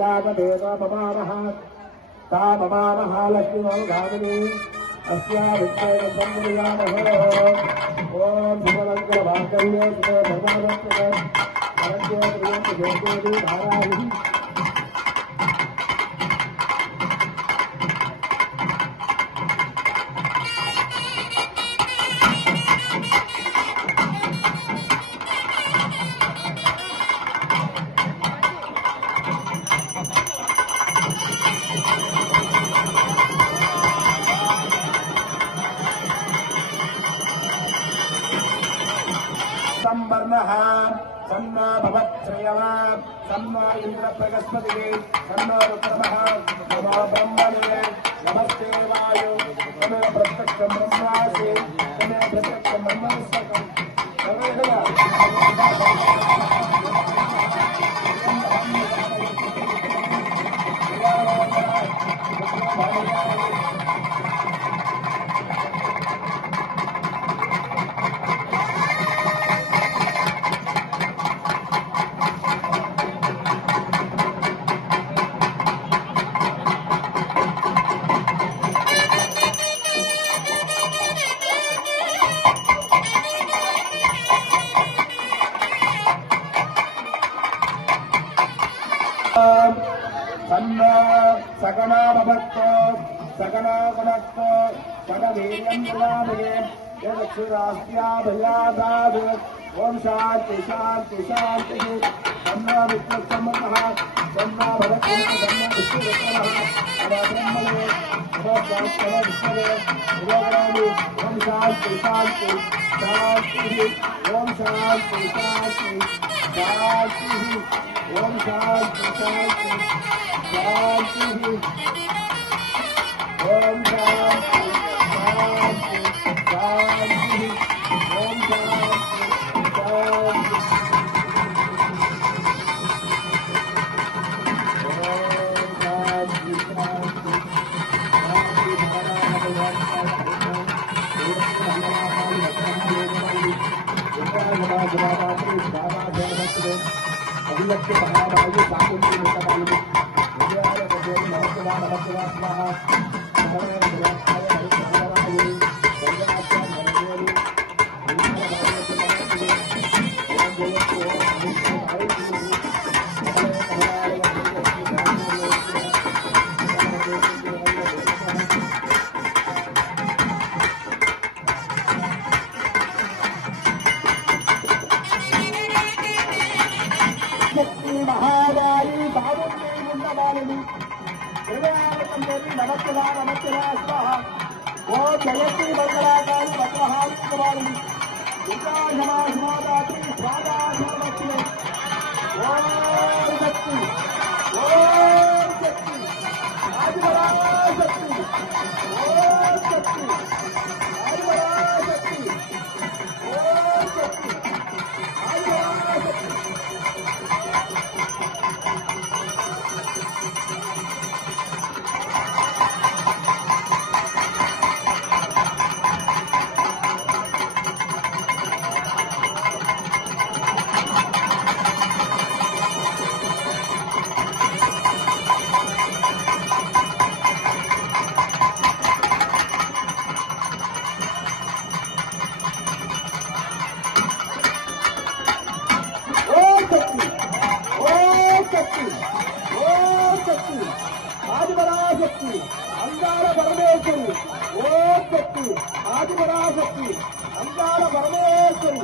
ममामः ताममामः लक्ष्मीमौघामिनी अस्या विद्येन संप्रयामः ओम सुमलंकरभाकर्ये धर्मावत्तके परस्य प्रियं ज्योतिर्देवी धाराहि संवर्णः सन्नो भवत्श्रयवा सन्नो इन्द्रप्रगस्पतिः सन्नो रुद्रमः नमो ब्रह्मणे नमस्ते वायु तमेव प्रत्यक्षं ब्रह्मासि तमेव प्रत्यक्षं ब्रह्मनिष्ठकम् सन्नो सकना भवत्तो सकना गुणत्तो सकवीर्यं गुणामये यदक्षुरास्या भयादाद् ओम शांति शांति शांतिः सन्नो विष्णुसम्मतः सन्नो भवति सन्नो विष्णुसम्मतः नमो ब्रह्मणे नमो विष्णवे नमो ब्रह्मणे ओम शांति शांति शांतिः ओम शांति शांति शांतिः ओम शांति शांति शांति ओम शांति शांति शांति ओम शांति शांति अभिव्यक्ति महावायु साकुंडी निकटायु विजयाय विजय नमस्कार नमस्कार स्वाहा महावायु साकुंडी मुंडमालिनी नमस्कार नमस्कार स्वाहा ओ जयश्री मंगलाकाली वक्रहारिणी दुर्गाधमाधमादात्री स्वादाधमलक्ष्मी ओम शक्ति ओम शक्ति आदिपराशक्ति ओम शक्ति आदिपराशक्ति ओम शक्ति आदिपराशक्ति आदिपराशक्ति अंगार परमेश्वरी ओम शक्ति आदिपराशक्ति अंगार परमेश्वरी